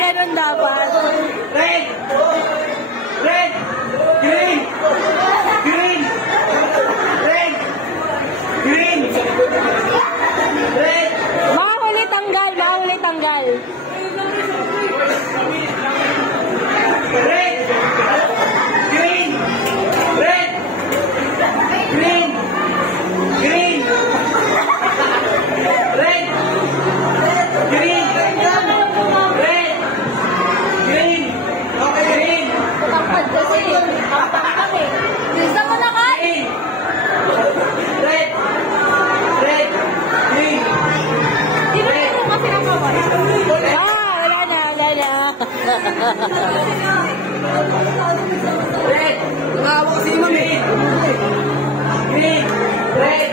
Ganun dapat. Red! Red! Green! Green! Red! Green! Red! Mahuli tanggal, mahuli tanggal. Red! Green! Red! Green! Green! Red! Green! Tapad kasi. Tapad kami. Bisa mo na kain. Red! Red! Green! Di ba ito kasi nakawala? Wala na, wala na. Red! Nakawak si Mami! Green! Red!